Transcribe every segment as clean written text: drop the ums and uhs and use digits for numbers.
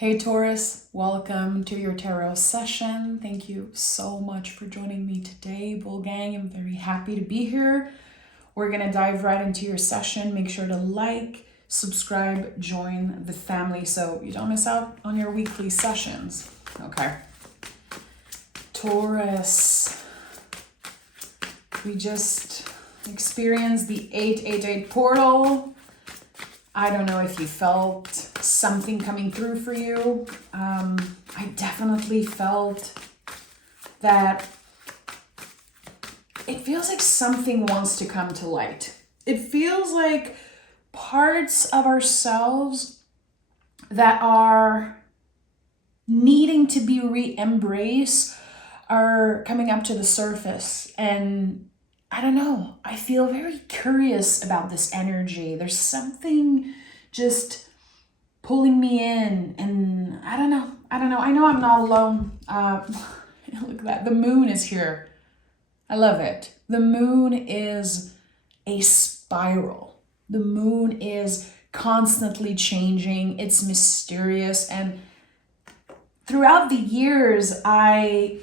Hey Taurus, welcome to your tarot session. Thank you so much for joining me today, Bull Gang. I'm very happy to be here. We're gonna dive right into your session. Make sure to like, subscribe, join the family so you don't miss out on your weekly sessions. Okay. Taurus, we just experienced the 888 portal. I don't know if you felt something coming through for you. I definitely felt that it feels like something wants to come to light. It feels like parts of ourselves that are needing to be re-embraced are coming up to the surface. And I don't know, I feel very curious about this energy. There's something just pulling me in, and I don't know. I know I'm not alone. Look at that, the moon is here. I love it. The moon is a spiral. The moon is constantly changing. It's mysterious, and throughout the years, I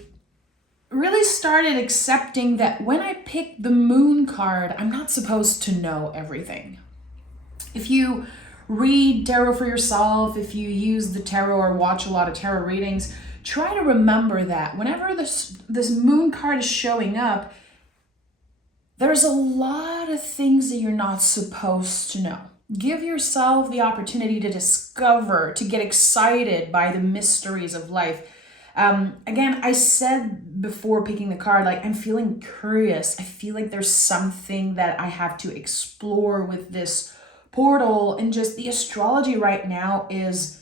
really started accepting that when I pick the moon card, I'm not supposed to know everything. If you read tarot for yourself, if you use the tarot or watch a lot of tarot readings, try to remember that whenever this moon card is showing up, there's a lot of things that you're not supposed to know. Give yourself the opportunity to discover, to get excited by the mysteries of life. Again, I said before picking the card, like, I'm feeling curious. I feel like there's something that I have to explore with this portal, and just the astrology right now is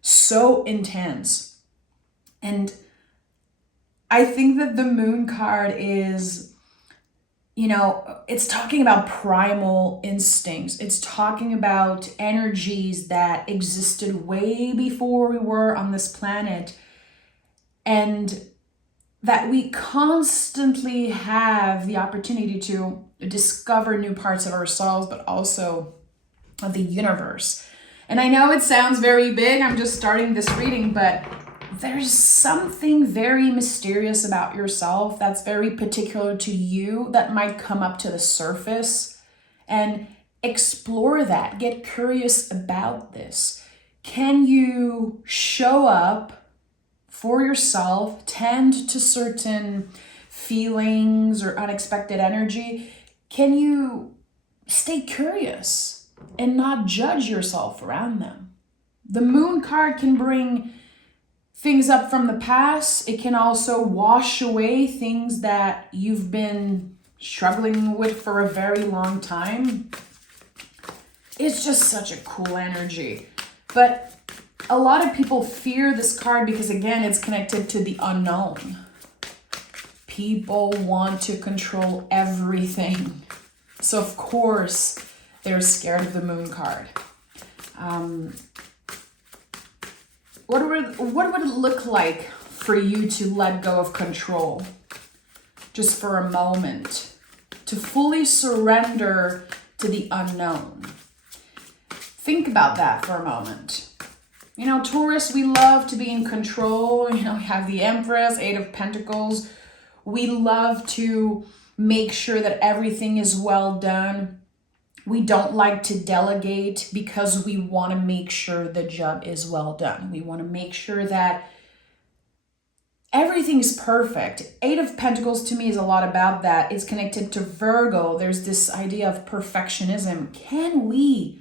so intense. And I think that the moon card is, it's talking about primal instincts. It's talking about energies that existed way before we were on this planet, and that we constantly have the opportunity to discover new parts of ourselves, but also of the universe. And I know it sounds very big, I'm just starting this reading, but there's something very mysterious about yourself that's very particular to you that might come up to the surface. And explore that, get curious about this. Can you show up for yourself, tend to certain feelings or unexpected energy? Can you stay curious and not judge yourself around them? The moon card can bring things up from the past. It can also wash away things that you've been struggling with for a very long time. It's just such a cool energy. But a lot of people fear this card because, again, it's connected to the unknown. People want to control everything. So, of course, they're scared of the moon card. What would it look like for you to let go of control just for a moment, to fully surrender to the unknown? Think about that for a moment. Taurus, we love to be in control. We have the Empress, 8 of Pentacles. We love to make sure that everything is well done. We don't like to delegate because we want to make sure the job is well done. We want to make sure that everything is perfect. 8 of Pentacles to me is a lot about that. It's connected to Virgo. There's this idea of perfectionism. Can we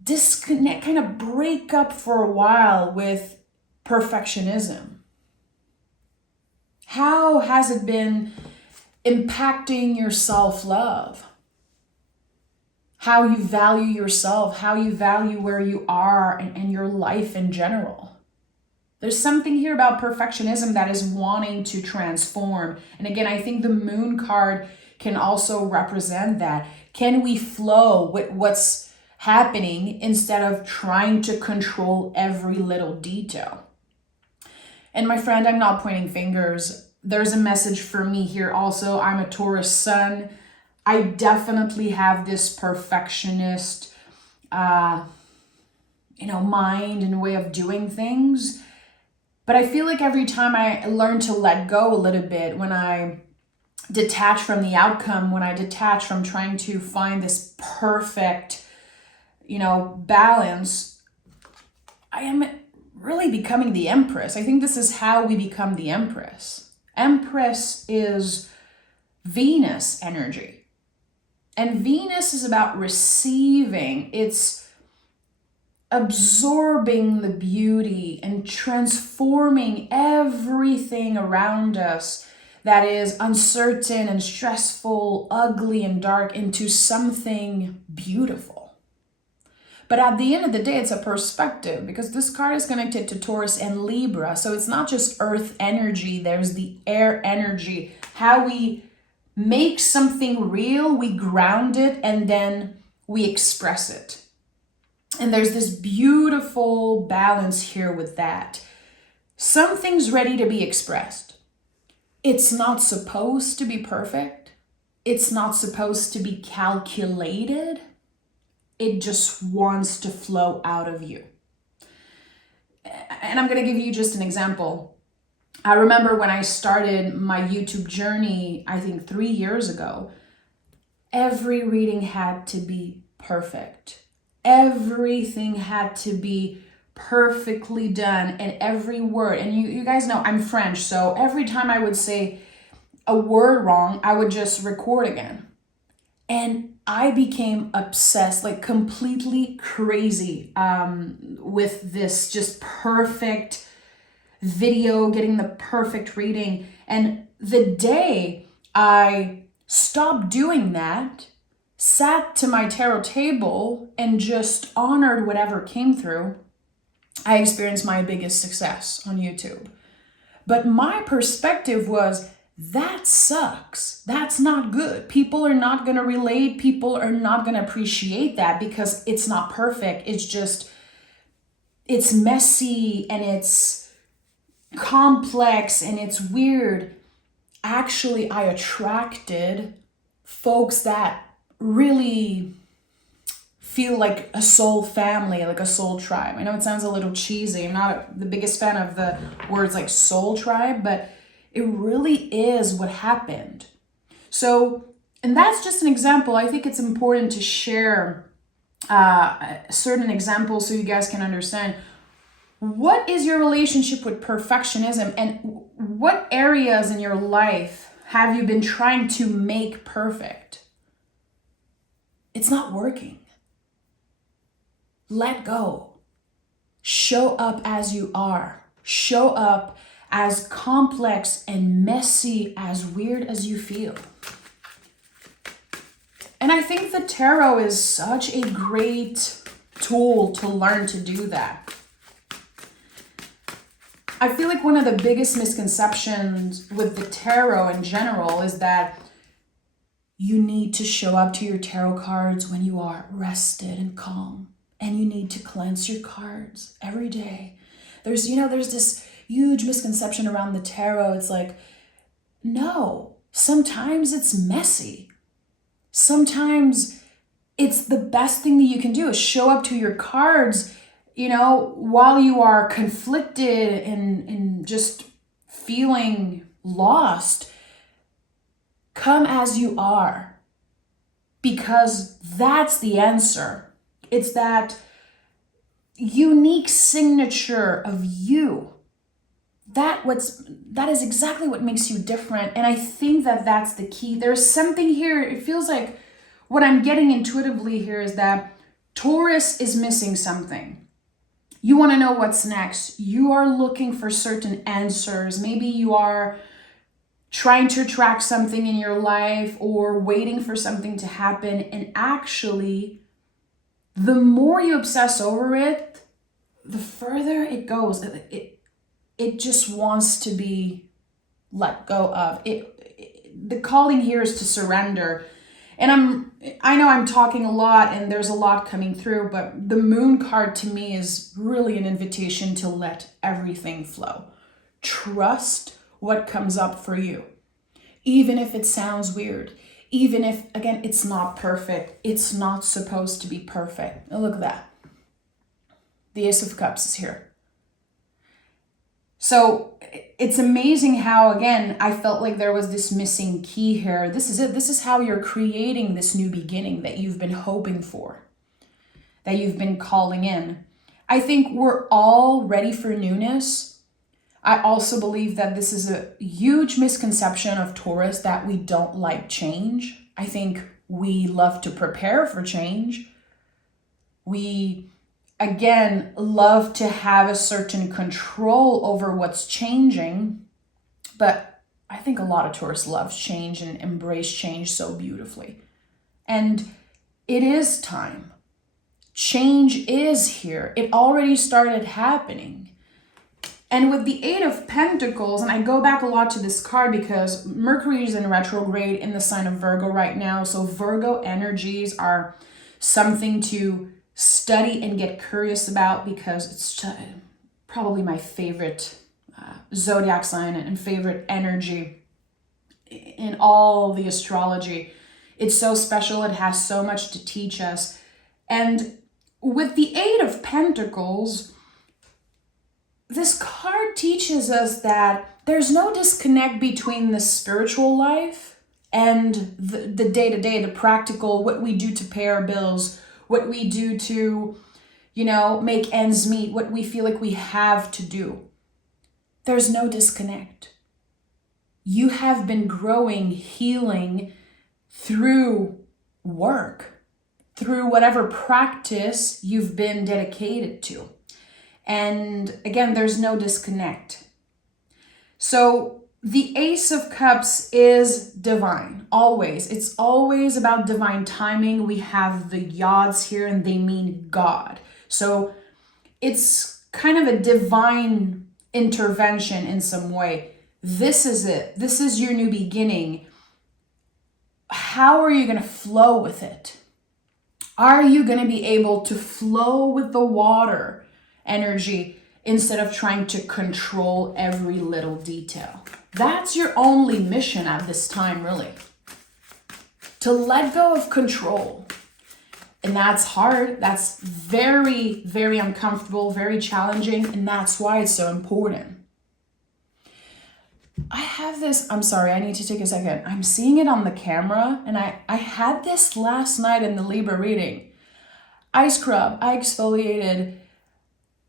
disconnect, kind of break up for a while with perfectionism? How has it been impacting your self-love? How you value yourself, how you value where you are and your life in general. There's something here about perfectionism that is wanting to transform. And again, I think the moon card can also represent that. Can we flow with what's happening instead of trying to control every little detail? And my friend, I'm not pointing fingers. There's a message for me here also. I'm a Taurus sun. I definitely have this perfectionist mind and way of doing things. But I feel like every time I learn to let go a little bit, when I detach from the outcome, when I detach from trying to find this perfect, balance, I am really becoming the Empress. I think this is how we become the Empress. Empress is Venus energy. And Venus is about receiving. It's absorbing the beauty and transforming everything around us that is uncertain and stressful, ugly and dark into something beautiful. But at the end of the day, it's a perspective, because this card is connected to Taurus and Libra. So it's not just earth energy, there's the air energy. How we make something real, we ground it, and then we express it. And there's this beautiful balance here with that. Something's ready to be expressed. It's not supposed to be perfect. It's not supposed to be calculated. It just wants to flow out of you. And I'm going to give you just an example. I remember when I started my YouTube journey, I think 3 years ago, every reading had to be perfect. Everything had to be perfectly done, and every word. And you guys know I'm French, so every time I would say a word wrong, I would just record again. And I became obsessed, like completely crazy with this just perfect video, getting the perfect reading. And the day I stopped doing that, sat to my tarot table and just honored whatever came through, I experienced my biggest success on YouTube. But my perspective was, that sucks. That's not good. People are not going to relate. People are not going to appreciate that because it's not perfect. It's messy and it's complex and it's weird. Actually, I attracted folks that really feel like a soul family, like a soul tribe. I know it sounds a little cheesy. I'm not the biggest fan of the words like soul tribe, but it really is what happened. So, and that's just an example. I think it's important to share certain examples so you guys can understand. What is your relationship with perfectionism, and what areas in your life have you been trying to make perfect? It's not working. Let go. Show up as you are. Show up as complex and messy, as weird as you feel. And I think the tarot is such a great tool to learn to do that. I feel like one of the biggest misconceptions with the tarot in general is that you need to show up to your tarot cards when you are rested and calm. And you need to cleanse your cards every day. There's this huge misconception around the tarot. It's like, no, sometimes it's messy. Sometimes it's the best thing that you can do is show up to your cards, while you are conflicted and just feeling lost. Come as you are, because that's the answer. It's that unique signature of you. That is exactly what makes you different. And I think that that's the key. There's something here. It feels like what I'm getting intuitively here is that Taurus is missing something. You want to know what's next. You are looking for certain answers. Maybe you are trying to attract something in your life or waiting for something to happen. And actually, the more you obsess over it, the further it goes. It just wants to be let go of. The calling here is to surrender. And I know I'm talking a lot and there's a lot coming through, but the moon card to me is really an invitation to let everything flow. Trust what comes up for you. Even if it sounds weird, even if, again, it's not perfect. It's not supposed to be perfect. Now look at that. The Ace of Cups is here. So it's amazing how, again, I felt like there was this missing key here. This is it. This is how you're creating this new beginning that you've been hoping for, that you've been calling in. I think we're all ready for newness. I also believe that this is a huge misconception of Taurus, that we don't like change. I think we love to prepare for change. We, again, love to have a certain control over what's changing. But I think a lot of Taurus love change and embrace change so beautifully. And it is time. Change is here. It already started happening. And with the Eight of Pentacles, and I go back a lot to this card because Mercury is in retrograde in the sign of Virgo right now. So Virgo energies are something to study and get curious about, because it's probably my favorite zodiac sign and favorite energy in all the astrology. It's so special. It has so much to teach us. And with the Eight of Pentacles, this card teaches us that there's no disconnect between the spiritual life and the day-to-day, the practical, what we do to pay our bills, what we do to, make ends meet, what we feel like we have to do. There's no disconnect. You have been growing, healing through work, through whatever practice you've been dedicated to. And again, there's no disconnect. So the Ace of Cups is divine, always. It's always about divine timing. We have the yods here, and they mean God. So it's kind of a divine intervention in some way. This is it. This is your new beginning. How are you going to flow with it? Are you going to be able to flow with the water energy instead of trying to control every little detail? That's your only mission at this time, really. To let go of control. And that's hard. That's very, very uncomfortable, very challenging. And that's why it's so important. I have this, I'm sorry, I need to take a second. I'm seeing it on the camera, and I had this last night in the Libra reading. I scrubbed, I exfoliated.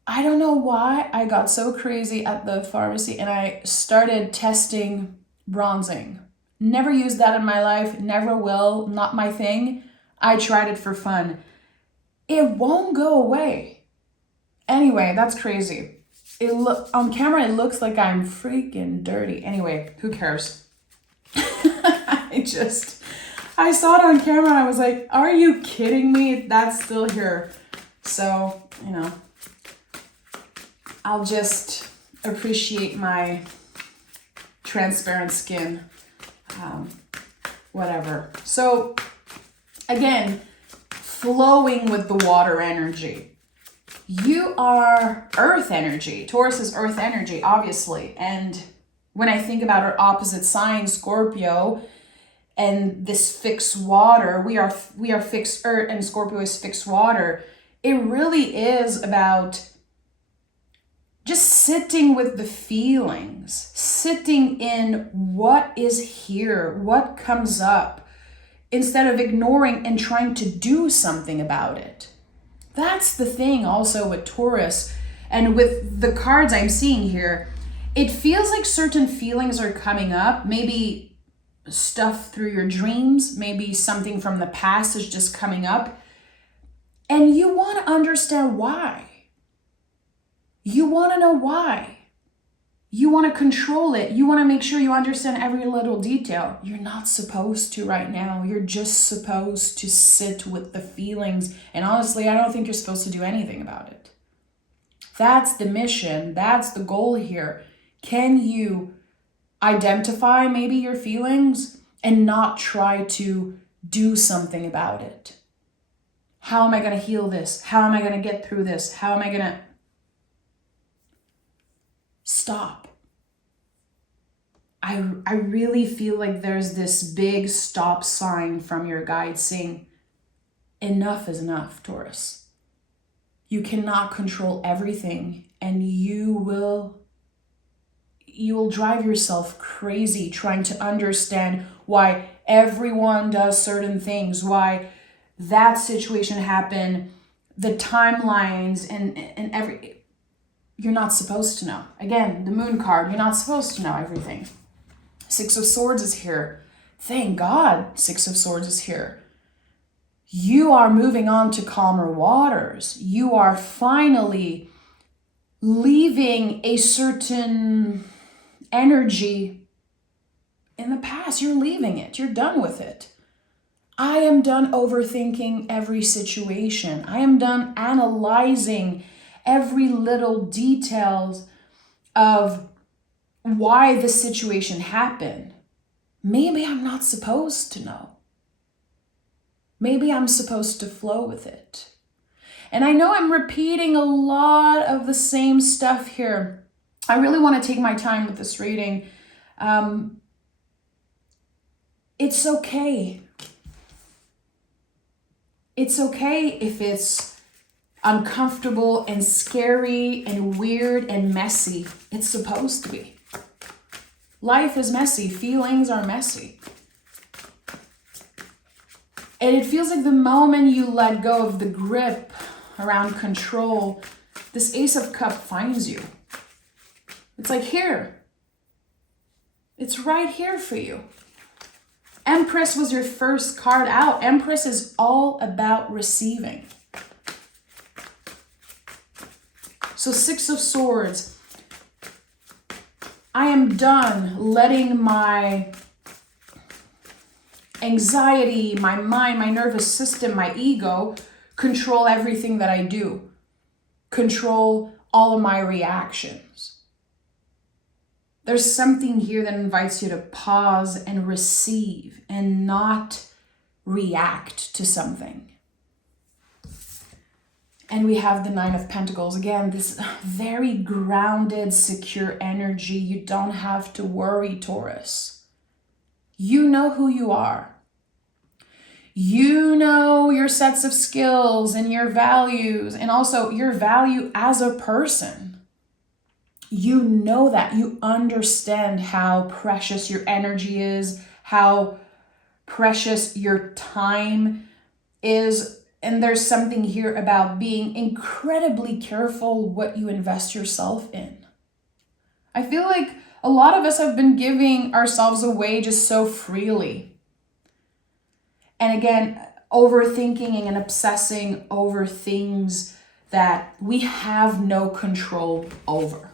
I don't know why I got so crazy at the pharmacy, and I started testing bronzing. Never used that in my life, never will, not my thing. I tried it for fun. It won't go away. Anyway, that's crazy. On camera, it looks like I'm freaking dirty. Anyway, who cares? I saw it on camera and I was like, are you kidding me? That's still here. So, I'll just appreciate my transparent skin. Whatever. So, again, flowing with the water energy. You are earth energy. Taurus is earth energy, obviously. And when I think about our opposite sign, Scorpio, and this fixed water, we are fixed earth and Scorpio is fixed water. It really is about just sitting with the feelings, sitting in what is here, what comes up, instead of ignoring and trying to do something about it. That's the thing also with Taurus, and with the cards I'm seeing here, it feels like certain feelings are coming up, maybe stuff through your dreams, maybe something from the past is just coming up, and you want to understand why. You want to know why. You want to control it. You want to make sure you understand every little detail. You're not supposed to right now. You're just supposed to sit with the feelings. And honestly, I don't think you're supposed to do anything about it. That's the mission. That's the goal here. Can you identify maybe your feelings and not try to do something about it? How am I going to heal this? How am I going to get through this? How am I going to stop? I really feel like there's this big stop sign from your guide saying, enough is enough, Taurus. You cannot control everything, and you will drive yourself crazy trying to understand why everyone does certain things, why that situation happened, the timelines, and every. You're not supposed to know. Again, the moon card, you're not supposed to know everything. Six of Swords is here. Thank God Six of Swords is here. You are moving on to calmer waters. You are finally leaving a certain energy in the past. You're leaving it. You're done with it. I am done overthinking every situation. I am done analyzing every little details of why the situation happened. Maybe I'm not supposed to know. Maybe I'm supposed to flow with it. And I know I'm repeating a lot of the same stuff here. I really want to take my time with this reading. It's okay. It's okay if it's uncomfortable and scary and weird and messy. It's supposed to be. Life is messy. Feelings are messy. And it feels like the moment you let go of the grip around control, this Ace of Cups finds you. It's like here. It's right here for you. Empress was your first card out. Empress is all about receiving. So Six of Swords. I am done letting my anxiety, my mind, my nervous system, my ego control everything that I do. Control all of my reactions. There's something here that invites you to pause and receive and not react to something. And we have the Nine of Pentacles. Again, this very grounded, secure energy. You don't have to worry, Taurus. You know who you are. You know your sets of skills and your values, and also your value as a person. You know that. You understand how precious your energy is, how precious your time is. And there's something here about being incredibly careful what you invest yourself in. I feel like a lot of us have been giving ourselves away just so freely. And again, overthinking and obsessing over things that we have no control over.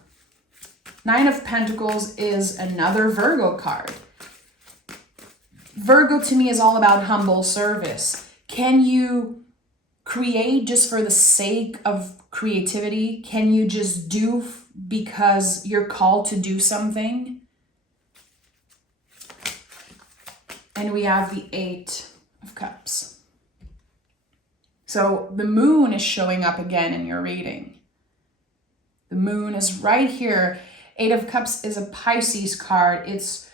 Nine of Pentacles is another Virgo card. Virgo to me is all about humble service. Can you create just for the sake of creativity? Can you just do because you're called to do something? And we have the Eight of Cups. So the moon is showing up again in your reading. The moon is right here. Eight of Cups is a Pisces card. It's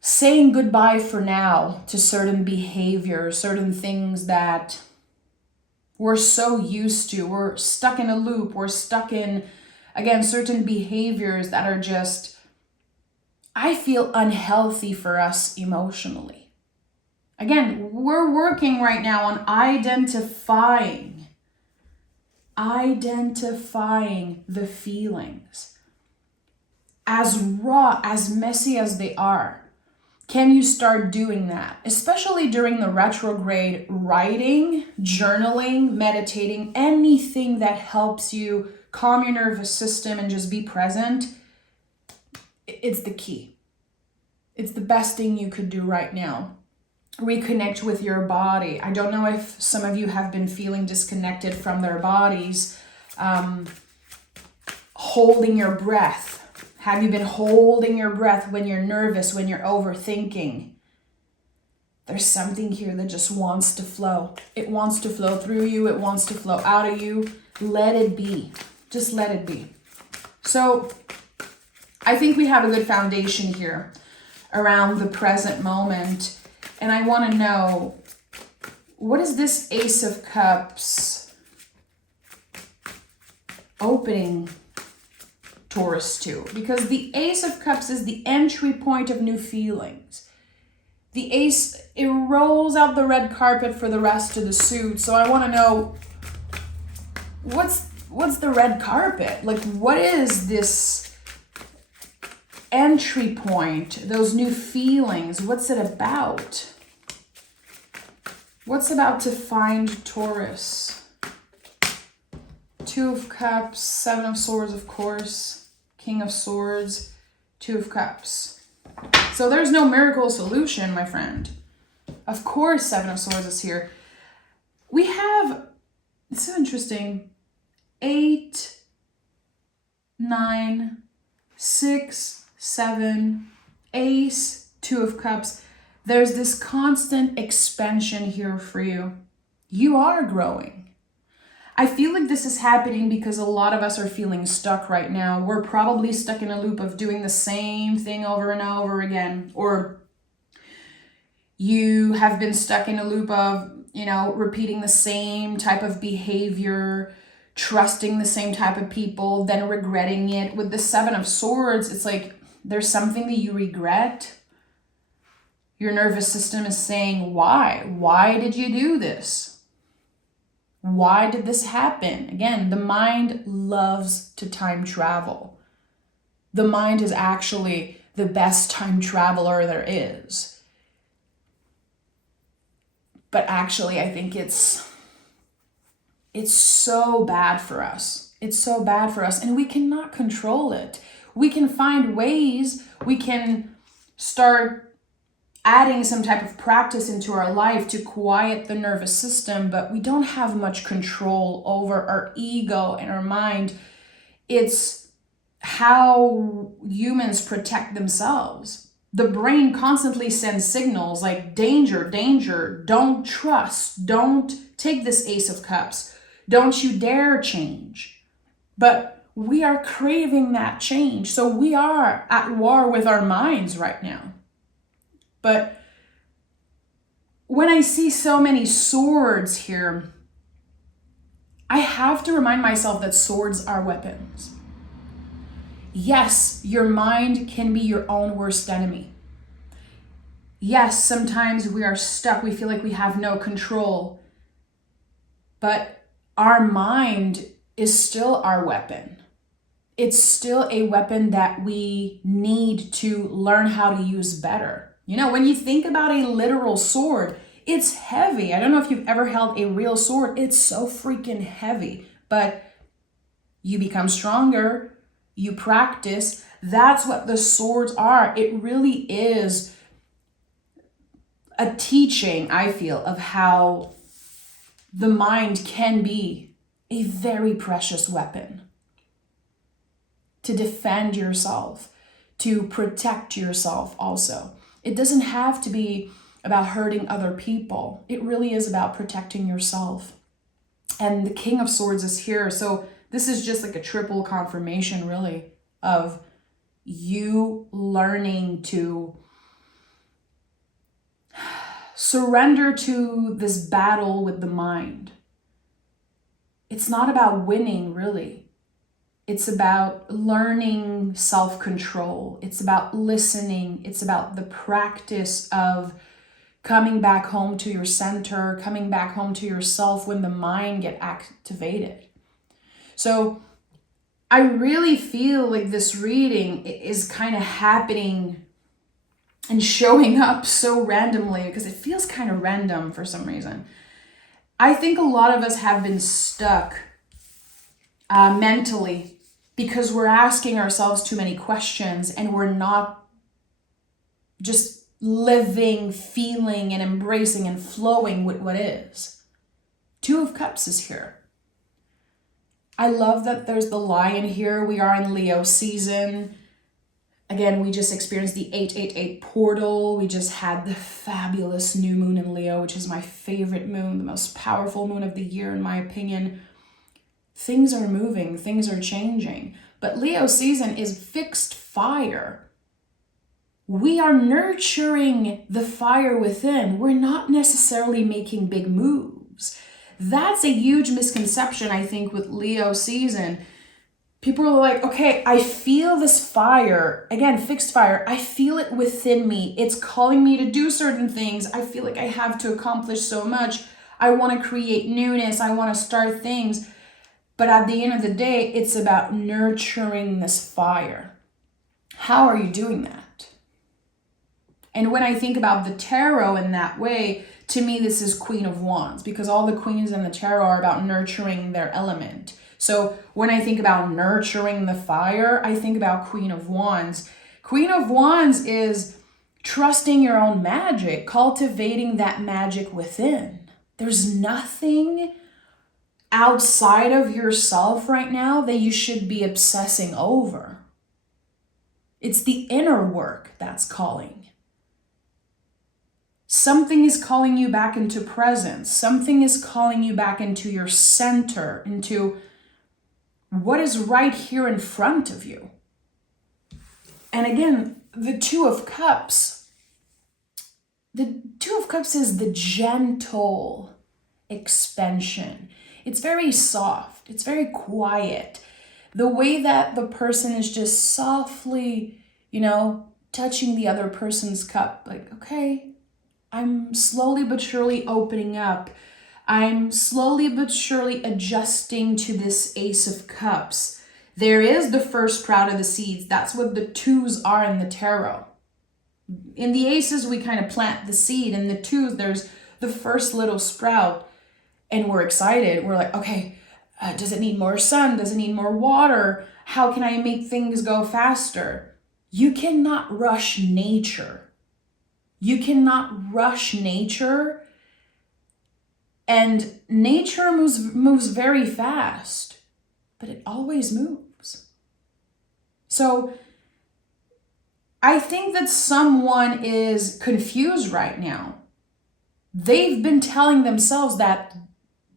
saying goodbye for now to certain behaviors, certain things that we're so used to. We're stuck in a loop. We're stuck in, again, certain behaviors that are just, I feel, unhealthy for us emotionally. Again, we're working right now on identifying the feelings. As raw, as messy as they are. Can you start doing that? Especially during the retrograde, writing, journaling, meditating, anything that helps you calm your nervous system and just be present. It's the key. It's the best thing you could do right now. Reconnect with your body. I don't know if some of you have been feeling disconnected from their bodies. Holding your breath. Have you been holding your breath when you're nervous, when you're overthinking? There's something here that just wants to flow. It wants to flow through you. It wants to flow out of you. Let it be. Just let it be. So I think we have a good foundation here around the present moment. And I want to know, what is this Ace of Cups opening Taurus too, because the Ace of Cups is the entry point of new feelings. The Ace, it rolls out the red carpet for the rest of the suit. So I want to know, what's the red carpet? Like, what is this entry point, those new feelings? What's it about? What's about to find Taurus? Two of Cups, Seven of Swords, of course, King of Swords, Two of Cups. So there's no miracle solution, my friend. Of course, Seven of Swords is here. We have, it's so interesting, 8, 9, 6, 7, Ace, Two of Cups. There's this constant expansion here for you. You are growing. I feel like this is happening because a lot of us are feeling stuck right now. We're probably stuck in a loop of doing the same thing over and over again. Or you have been stuck in a loop of, repeating the same type of behavior, trusting the same type of people, then regretting it. With the Seven of Swords, it's like there's something that you regret. Your nervous system is saying, why? Why did you do this? Why did this happen? Again, the mind loves to time travel. The mind is actually the best time traveler there is. But actually, I think it's so bad for us. It's so bad for us, and we cannot control it. We can find ways, we can start adding some type of practice into our life to quiet the nervous system, but we don't have much control over our ego and our mind. It's how humans protect themselves. The brain constantly sends signals like danger, danger, don't trust, don't take this Ace of Cups, don't you dare change. But we are craving that change. So we are at war with our minds right now. But when I see so many swords here, I have to remind myself that swords are weapons. Yes, your mind can be your own worst enemy. Yes, sometimes we are stuck. We feel like we have no control. But our mind is still our weapon. It's still a weapon that we need to learn how to use better. When you think about a literal sword, it's heavy. I don't know if you've ever held a real sword. It's so freaking heavy. But you become stronger. You practice. That's what the swords are. It really is a teaching, I feel, of how the mind can be a very precious weapon to defend yourself, to protect yourself also. It doesn't have to be about hurting other people. It really is about protecting yourself. And the King of Swords is here. So this is just like a triple confirmation, really, of you learning to surrender to this battle with the mind. It's not about winning, really. It's about learning self-control. It's about listening. It's about the practice of coming back home to your center, coming back home to yourself when the mind gets activated. So I really feel like this reading is kind of happening and showing up so randomly because it feels kind of random for some reason. I think a lot of us have been stuck mentally because we're asking ourselves too many questions and we're not just living, feeling, and embracing and flowing with what is. Two of Cups is here. I love that there's the lion here. We are in Leo season. Again, we just experienced the 888 portal. We just had the fabulous new moon in Leo, which is my favorite moon, the most powerful moon of the year, in my opinion. Things are moving, things are changing. But Leo season is fixed fire. We are nurturing the fire within. We're not necessarily making big moves. That's a huge misconception, I think, with Leo season. people are like, okay, I feel this fire. Again, fixed fire. I feel it within me. It's calling me to do certain things. I feel like I have to accomplish so much. I want to create newness. I want to start things. But at the end of the day, it's about nurturing this fire. How are you doing that? And when I think about the tarot in that way, to me, this is Queen of Wands, because all the queens in the tarot are about nurturing their element. So when I think about nurturing the fire, I think about Queen of Wands. Queen of Wands is trusting your own magic, cultivating that magic within. There's nothing outside of yourself right now that you should be obsessing over. It's the inner work that's calling. Something is calling you back into presence. Something is calling you back into your center, into what is right here in front of you. And again, the Two of Cups. The Two of Cups is the gentle expansion. It's very soft. It's very quiet. The way that the person is just softly, touching the other person's cup. Like, okay, I'm slowly but surely opening up. I'm slowly but surely adjusting to this Ace of Cups. There is the first sprout of the seeds. That's what the twos are in the tarot. In the aces, we kind of plant the seed. In the twos, there's the first little sprout. And we're excited. We're like, okay, does it need more sun? Does it need more water? How can I make things go faster? You cannot rush nature. You cannot rush nature. And nature moves very fast, but it always moves. So I think that someone is confused right now. They've been telling themselves that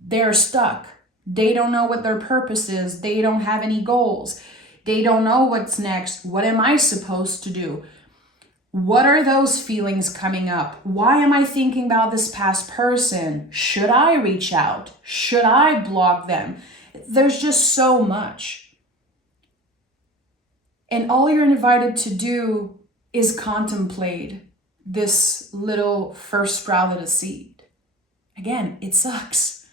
they're stuck. They don't know what their purpose is. They don't have any goals. They don't know what's next. What am I supposed to do? What are those feelings coming up? Why am I thinking about this past person? Should I reach out? Should I block them? There's just so much. And all you're invited to do is contemplate this little first sprout of a seed. Again, it sucks.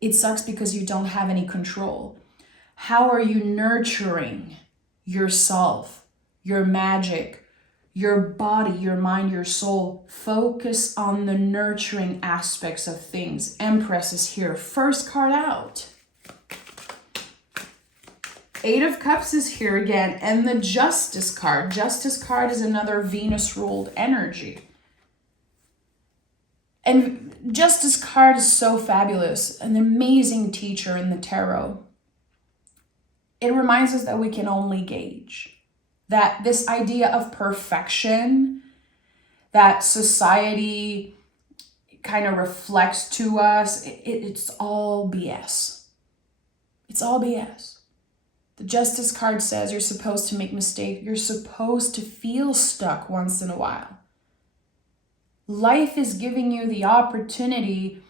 It sucks because you don't have any control. How are you nurturing yourself, your magic, your body, your mind, your soul? Focus on the nurturing aspects of things. Empress is here. First card out. Eight of Cups is here again. And the Justice card. Justice card is another Venus-ruled energy. And Justice card is so fabulous. An amazing teacher in the tarot. It reminds us that we can only gauge. That this idea of perfection that society kind of reflects to us, it's all BS. It's all BS. The Justice card says you're supposed to make mistakes. You're supposed to feel stuck once in a while. Life is giving you the opportunity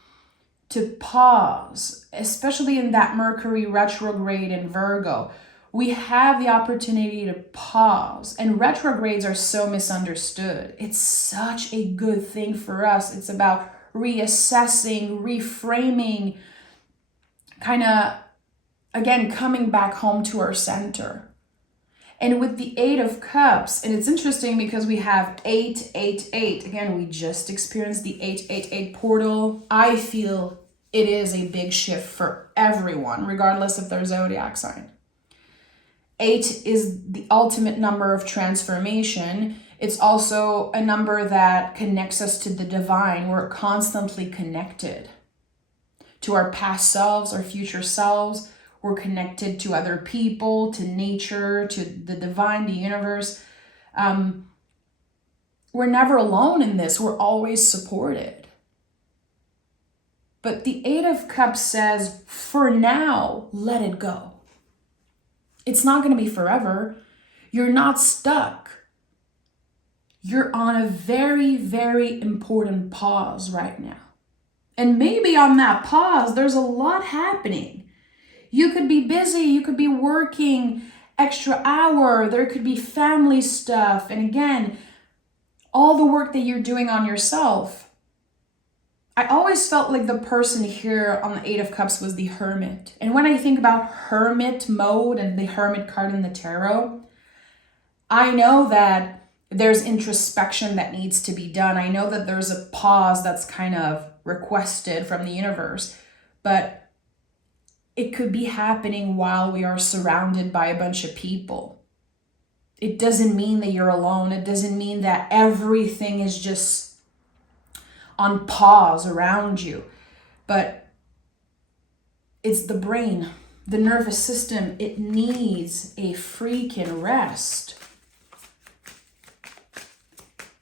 to pause, especially in that Mercury retrograde in Virgo. We have the opportunity to pause, and retrogrades are so misunderstood. It's such a good thing for us. It's about reassessing, reframing, kind of, again, coming back home to our center. And with the Eight of Cups, and it's interesting because we have 888. Again, we just experienced the 888 portal. I feel it is a big shift for everyone, regardless of their zodiac sign. 8 is the ultimate number of transformation. It's also a number that connects us to the divine. We're constantly connected to our past selves, our future selves. We're connected to other people, to nature, to the divine, the universe. We're never alone in this. We're always supported. But the Eight of Cups says, for now, let it go. It's not going to be forever. You're not stuck. You're on a very, very important pause right now. And maybe on that pause, there's a lot happening. You could be busy, you could be working extra hour, there could be family stuff. And again, all the work that you're doing on yourself. I always felt like the person here on the Eight of Cups was the hermit. And when I think about hermit mode and the hermit card in the tarot, I know that there's introspection that needs to be done. I know that there's a pause that's kind of requested from the universe, but it could be happening while we are surrounded by a bunch of people. It doesn't mean that you're alone. It doesn't mean that everything is just on pause around you, but it's the brain, the nervous system. It needs a freaking rest.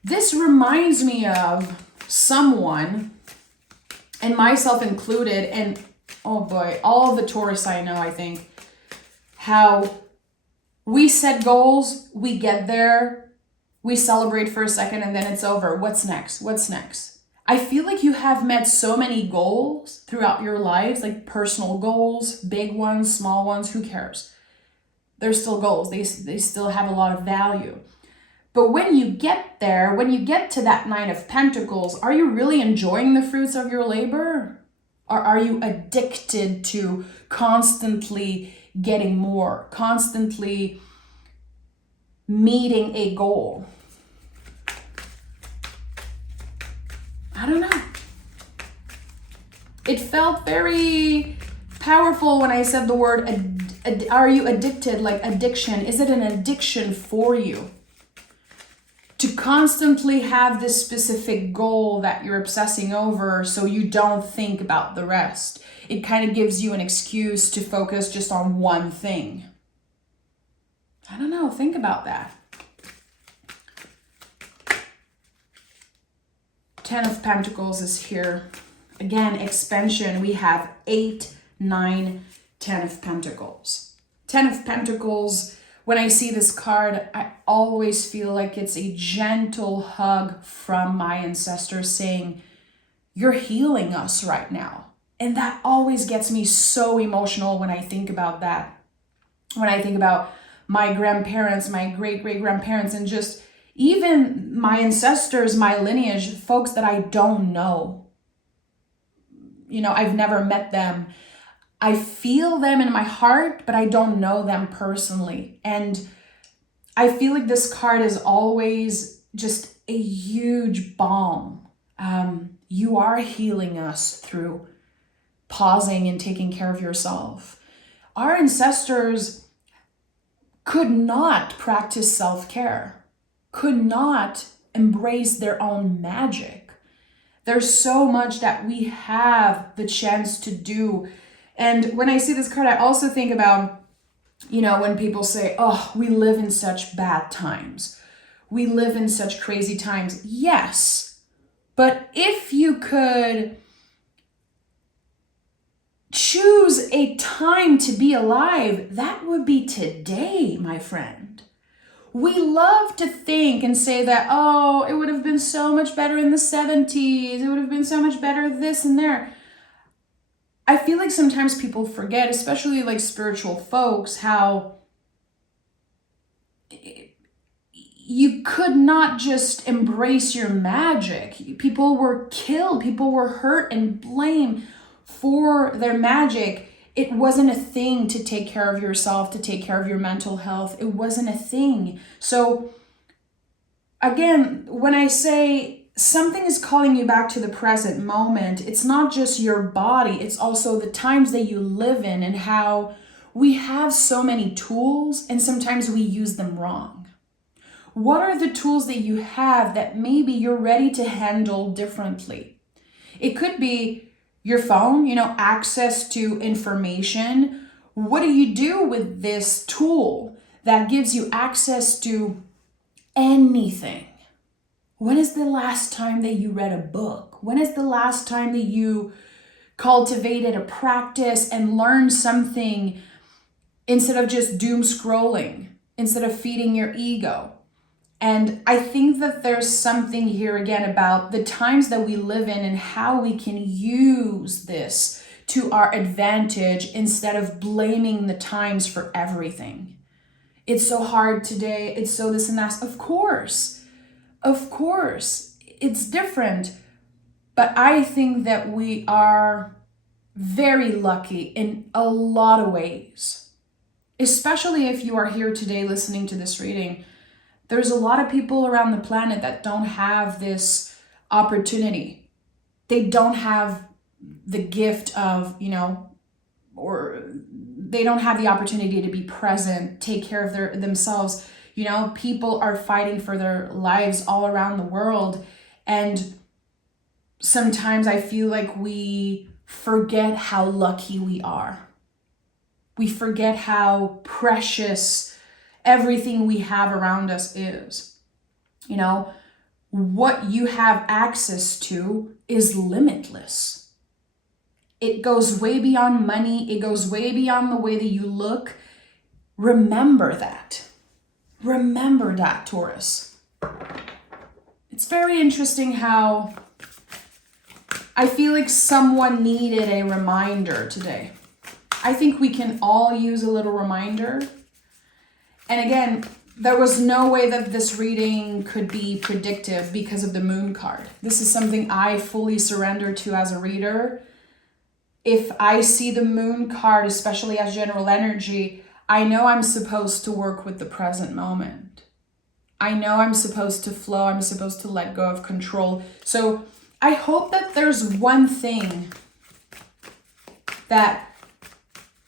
This reminds me of someone, and myself included, and oh boy, all the Taurus I know, I think, how we set goals, we get there, we celebrate for a second, and then it's over. What's next? What's next? I feel like you have met so many goals throughout your lives, like personal goals, big ones, small ones, who cares? They're still goals. They still have a lot of value. But when you get there, when you get to that Nine of Pentacles, are you really enjoying the fruits of your labor? Or are you addicted to constantly getting more, constantly meeting a goal? I don't know. It felt very powerful when I said the word, are you addicted, like addiction? Is it an addiction for you? To constantly have this specific goal that you're obsessing over so you don't think about the rest. It kind of gives you an excuse to focus just on one thing. I don't know, think about that. 10 of Pentacles is here. Again, expansion. We have 8, 9, 10 of Pentacles. 10 of Pentacles, when I see this card, I always feel like it's a gentle hug from my ancestors saying, you're healing us right now. And that always gets me so emotional when I think about that. When I think about my grandparents, my great-great-grandparents, and just even my ancestors, my lineage, folks that I don't know. You know, I've never met them. I feel them in my heart, but I don't know them personally. And I feel like this card is always just a huge balm. You are healing us through pausing and taking care of yourself. Our ancestors could not practice self-care, could not embrace their own magic. There's so much that we have the chance to do. And when I see this card, I also think about, you know, when people say, oh, we live in such bad times. We live in such crazy times. Yes, but if you could choose a time to be alive, that would be today, my friend. We love to think and say that, oh, it would have been so much better in the 70s. It would have been so much better this and there. I feel like sometimes people forget, especially like spiritual folks, how you could not just embrace your magic. People were killed, people were hurt and blamed for their magic. It wasn't a thing to take care of yourself, to take care of your mental health. It wasn't a thing. So again, when I say something is calling you back to the present moment, it's not just your body, it's also the times that you live in and how we have so many tools and sometimes we use them wrong. What are the tools that you have that maybe you're ready to handle differently? It could be your phone, you know, access to information. What do you do with this tool that gives you access to anything? When is the last time that you read a book? When is the last time that you cultivated a practice and learned something instead of just doom scrolling, instead of feeding your ego? And I think that there's something here again about the times that we live in and how we can use this to our advantage instead of blaming the times for everything. It's so hard today. It's so this and that. Of course, it's different. But I think that we are very lucky in a lot of ways, especially if you are here today listening to this reading. There's a lot of people around the planet that don't have this opportunity. They don't have the gift of, or they don't have the opportunity to be present, take care of themselves. People are fighting for their lives all around the world. And sometimes I feel like we forget how lucky we are. We forget how precious everything we have around us is. What you have access to is limitless. It goes way beyond money. It goes way beyond the way that you look. Remember that. Remember that, Taurus. It's very interesting how I feel like someone needed a reminder today. I think we can all use a little reminder. And again, there was no way that this reading could be predictive because of the moon card. This is something I fully surrender to as a reader. If I see the moon card, especially as general energy, I know I'm supposed to work with the present moment. I know I'm supposed to flow. I'm supposed to let go of control. So I hope that there's one thing that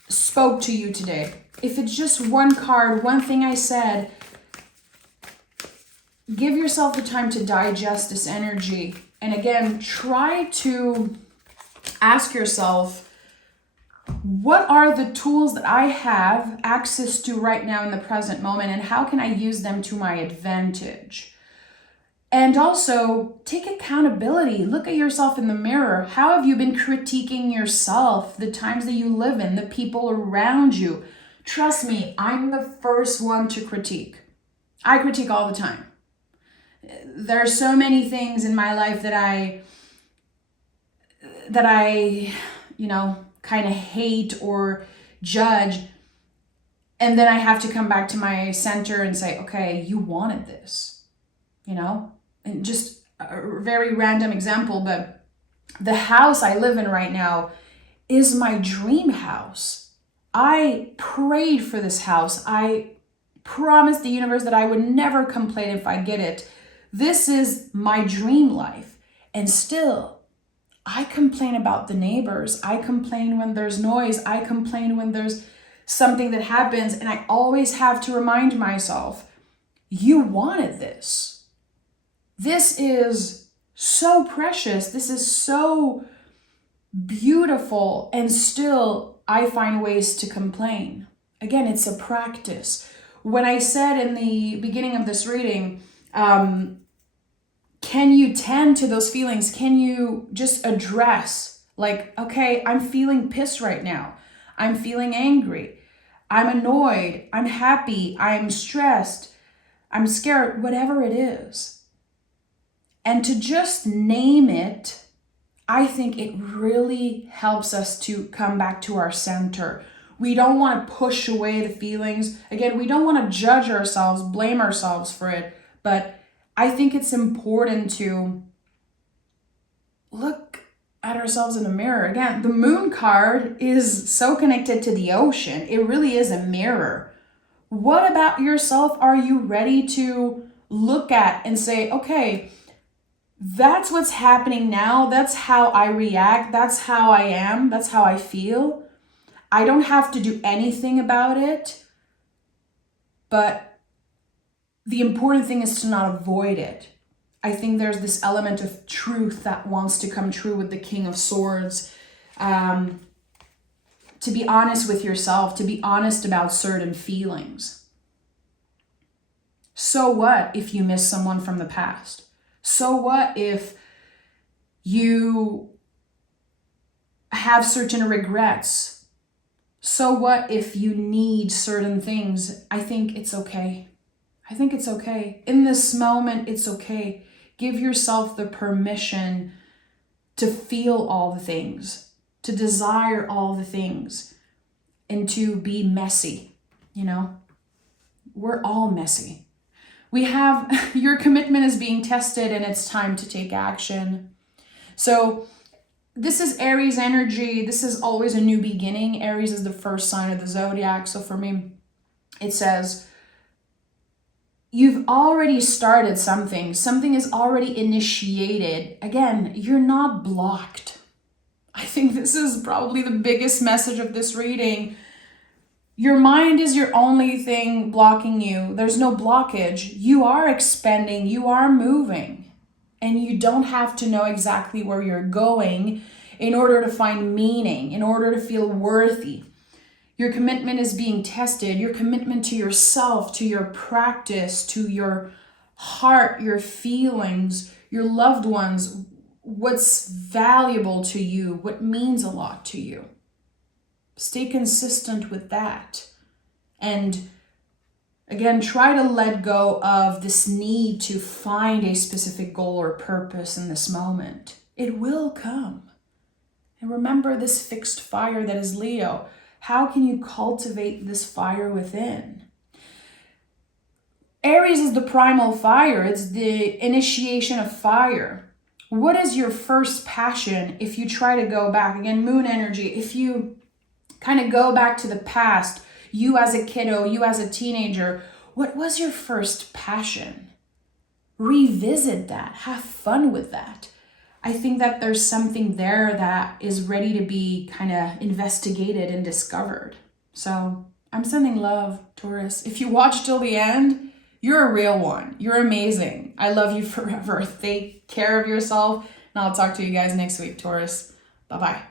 spoke to you today. If it's just one card, one thing I said, give yourself the time to digest this energy. And again, try to ask yourself, what are the tools that I have access to right now in the present moment, and how can I use them to my advantage? And also, take accountability. Look at yourself in the mirror. How have you been critiquing yourself, the times that you live in, the people around you? Trust me, I'm the first one to critique. I critique all the time. There are so many things in my life that I kind of hate or judge. And then I have to come back to my center and say, okay, you wanted this, And just a very random example, but the house I live in right now is my dream house. I prayed for this house. I promised the universe that I would never complain if I get it. This is my dream life. And still, I complain about the neighbors. I complain when there's noise. I complain when there's something that happens. And I always have to remind myself, you wanted this. This is so precious. This is so beautiful. And still, I find ways to complain. Again, it's a practice. When I said in the beginning of this reading, can you tend to those feelings? Can you just address, like, okay, I'm feeling pissed right now. I'm feeling angry. I'm annoyed. I'm happy. I'm stressed. I'm scared, whatever it is. And to just name it, I think it really helps us to come back to our center. We don't want to push away the feelings. Again, we don't want to judge ourselves, blame ourselves for it. But I think it's important to look at ourselves in the mirror. Again, the moon card is so connected to the ocean. It really is a mirror. What about yourself are you ready to look at and say, okay, that's what's happening now. That's how I react. That's how I am. That's how I feel. I don't have to do anything about it. But the important thing is to not avoid it. I think there's this element of truth that wants to come true with the King of Swords. To be honest with yourself, to be honest about certain feelings. So what if you miss someone from the past? So what if you have certain regrets? So what if you need certain things? I think it's okay. I think it's okay. In this moment, it's okay. Give yourself the permission to feel all the things. to desire all the things, and to be messy. You know, we're all messy. We have, your commitment is being tested and it's time to take action. So this is Aries energy. This is always a new beginning. Aries is the first sign of the zodiac. So for me, it says, you've already started something. Something is already initiated. Again, you're not blocked. I think this is probably the biggest message of this reading. Your mind is your only thing blocking you. There's no blockage. You are expanding, you are moving, and you don't have to know exactly where you're going in order to find meaning, in order to feel worthy. Your commitment is being tested. Your commitment to yourself, to your practice, to your heart, your feelings, your loved ones, what's valuable to you, what means a lot to you. Stay consistent with that. And again, try to let go of this need to find a specific goal or purpose in this moment. It will come. And remember this fixed fire that is Leo. How can you cultivate this fire within? Aries is the primal fire. It's the initiation of fire. What is your first passion if you try to go back? Again, moon energy. If you kind of go back to the past, you as a kiddo, you as a teenager, what was your first passion? Revisit that. Have fun with that. I think that there's something there that is ready to be kind of investigated and discovered. So I'm sending love, Taurus. If you watch till the end, you're a real one. You're amazing. I love you forever. Take care of yourself. And I'll talk to you guys next week, Taurus. Bye-bye.